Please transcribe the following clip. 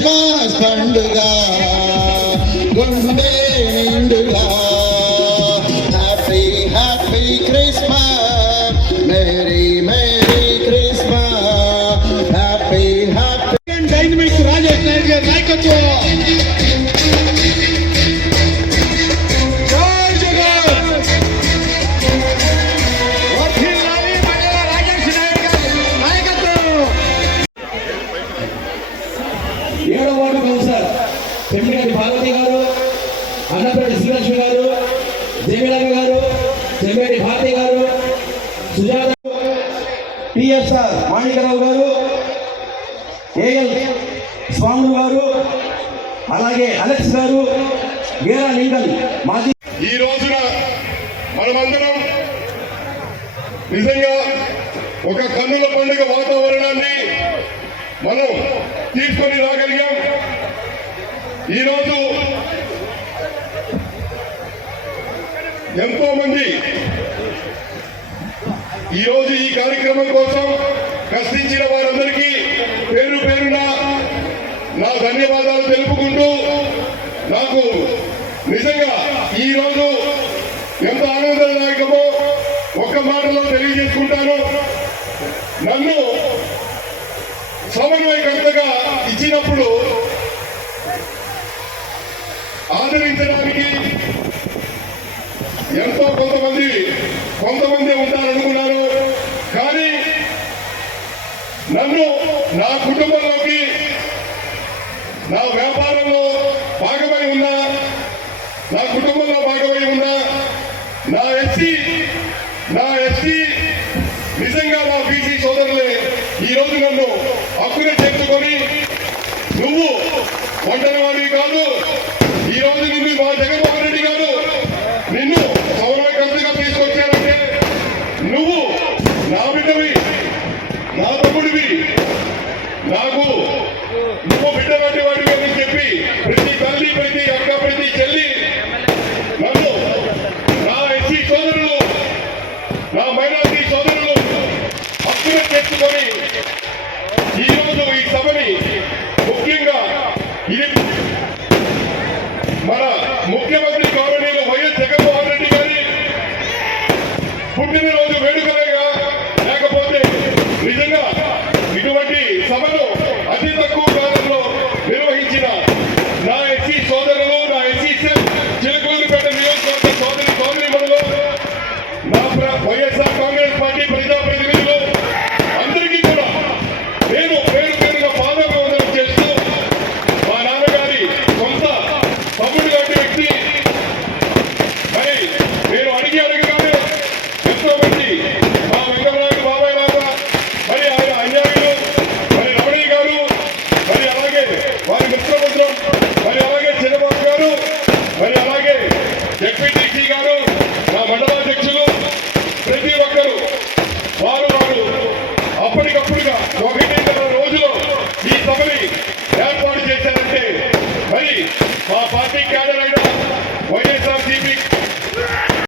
Christmas పండుగ గుండె నిండుగా happy happy Christmas merry merry Christmas happy happy dynamic Rajesh Naidu గారి నాయకత్వం చెమ్మిరెడ్డి భారతి గారు, అన్నపరెడ్డి శ్రీలక్ష్మి గారు, జయలక్క గారు, చెమ్మిరెడ్డి భారతి గారు, సుజాత, టిఎస్ఆర్ మాణికరావు గారు, ఏఎల్ స్వామి గారు, అలాగే అలెక్స్ గారు, గేరా లింగన్ మాజీ. ఈ రోజున మనమందరం నిజంగా ఒక కన్నుల పండుగ వాతావరణాన్ని మనం తీసుకొని రాగలిగాం. ఈరోజు ఎంతో మంది ఈరోజు ఈ కార్యక్రమం కోసం కష్టించిన వారందరికీ పేరు పేరున నా ధన్యవాదాలు తెలుపుకుంటూ నాకు నిజంగా ఈరోజు ఎంత ఆనందదాయకమో ఒక్క మాటలో తెలియజేసుకుంటాను. నన్ను సమన్వయకర్తగా ఇచ్చినప్పుడు ఆదరించడానికి ఎంతో కొంతమంది ఉంటారనుకున్నారు. కానీ నన్ను నా కుటుంబంలోకి నా వ్యాపారంలో భాగమై ఉన్నా, నా కుటుంబంలో భాగమై ఉన్నా నా ఎస్సీ నిజంగా నా బీసీ సోదరులే ఈరోజు నన్ను హక్కునే చేర్చుకొని నువ్వు ఒంటరివాడివి కాదు, ఈ రోజు నిన్ను మా జగన్మోహన్ రెడ్డి గారు నిన్ను సమన్వయకర్తగా తీసుకొచ్చారంటే నువ్వు నా బిడ్డవి, నా తమ్ముడివి, నాకు నువ్వు బిడ్డ వంటి వాడివి అని చెప్పి ప్రతి తల్లి, ప్రతి అక్క, ప్రతి చెల్లి నన్ను నా ఎస్సీ సోదరులు, నా మైనారిటీ సోదరులు హక్కునే తెచ్చుకొని ఈరోజు ఈ సభని ముఖ్యంగా ఇది మన ముఖ్యమంత్రి గౌరవనీయులు వైఎస్ జగన్మోహన్ రెడ్డి గారి పుట్టినరోజు వేడుకలేగా, లేకపోతే నిజంగా ఇటువంటి సభను అతి తక్కువ కాలంలో నిర్వహించిన నా ఎస్సీ సోదరులు, నా ఎస్సీ చిలకలూరిపేట నియోజకవర్గ సోదరి సోదరిమణులు, నా వైఎస్ఆర్ కాంగ్రెస్ పార్టీ